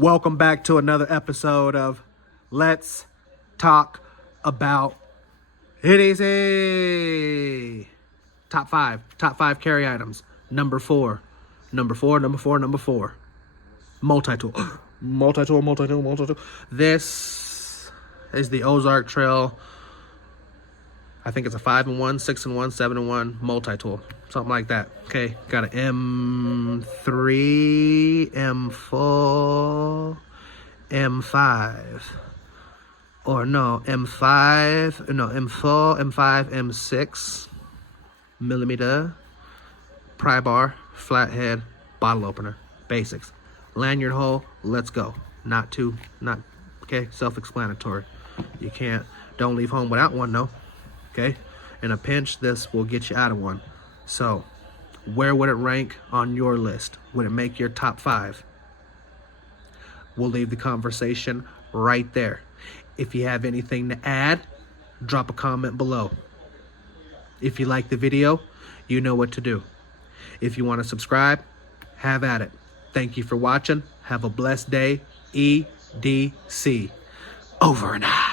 Welcome back to another episode of Let's Talk About EDC. Top five carry items. Number four. Multi-tool. Multi-tool. This is the Ozark Trail. I think it's a 5-in-1, 6-in-1, 7-in-1 multi-tool. Something like that. Okay, got an M3, M4, M5. Or no, M5, no, M4, M5, M6 millimeter pry bar, flathead, bottle opener. Basics. Lanyard hole, let's go. Okay, self-explanatory. You don't leave home without one, no. Okay, in a pinch, this will get you out of one. So, where would it rank on your list? Would it make your top 5? We'll leave the conversation right there. If you have anything to add, drop a comment below. If you like the video, you know what to do. If you want to subscribe, have at it. Thank you for watching. Have a blessed day. EDC. Over and out.